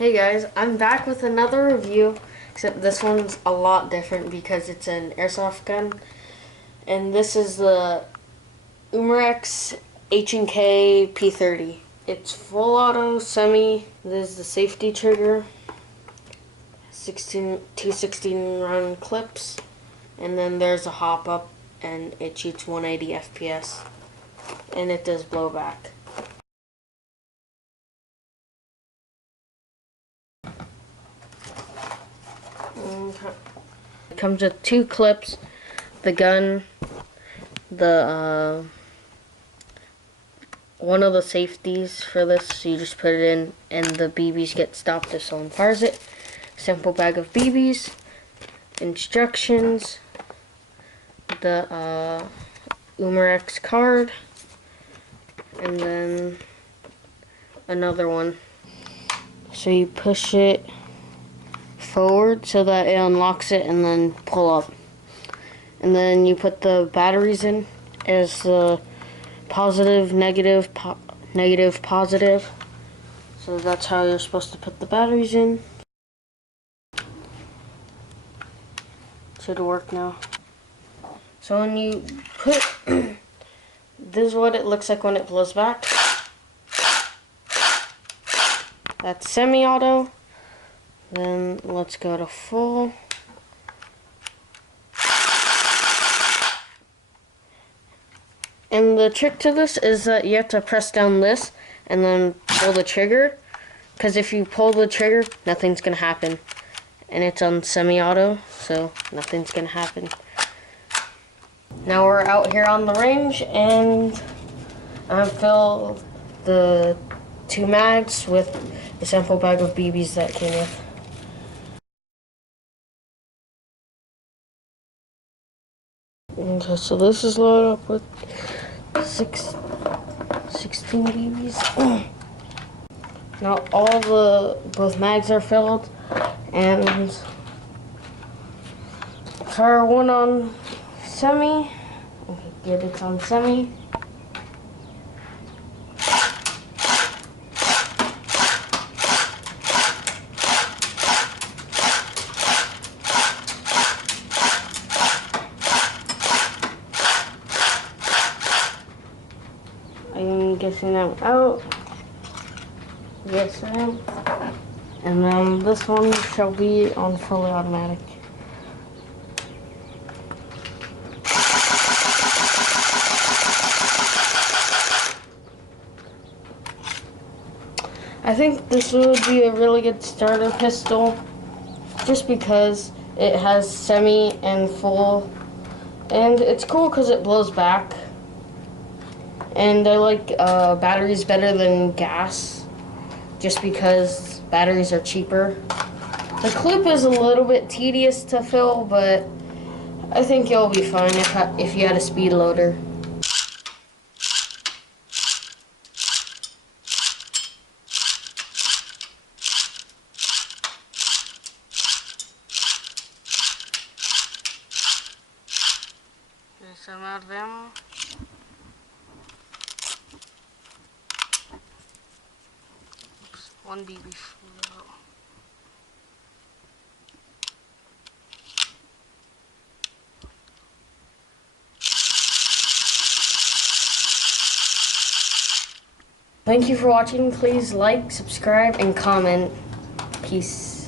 Hey guys, I'm back with another review, except this one's a lot different because it's an airsoft gun. And this is the Umarex H&K P30. It's full auto, semi. This is the safety trigger. 216 round clips. And then there's a hop up and it shoots 180 FPS. And it does blowback. It comes with two clips, the gun, the one of the safeties for this, so you just put it in and the BBs get stopped if someone fires it. Simple bag of BBs, instructions, the Umarex card, and then another one. So you push it forward so that it unlocks it and then pull up. And then you put the batteries in as the positive, negative, negative, positive. So that's how you're supposed to put the batteries in. Should work now. So when you put, this is what it looks like when it blows back. That's semi-auto. Then let's go to full. And the trick to this is that you have to press down this and then pull the trigger. Because if you pull the trigger, nothing's going to happen. And it's on semi-auto, so nothing's going to happen. Now we're out here on the range and I've filled the 2 mags with the sample bag of BBs that came with. Okay, so this is loaded up with 16 BBs. Now both mags are filled, and fire one on semi. Okay, good, it's on semi. I'm guessing I'm out. Yes, I am. And then this one shall be on fully automatic. I think this would be a really good starter pistol, just because it has semi and full, and it's cool because it blows back. And I like batteries better than gas, just because batteries are cheaper. The clip is a little bit tedious to fill, but I think you'll be fine if you had a speed loader. Yes, I'm out of ammo. One BB flew out. Thank you for watching. Please like, subscribe, and comment. Peace.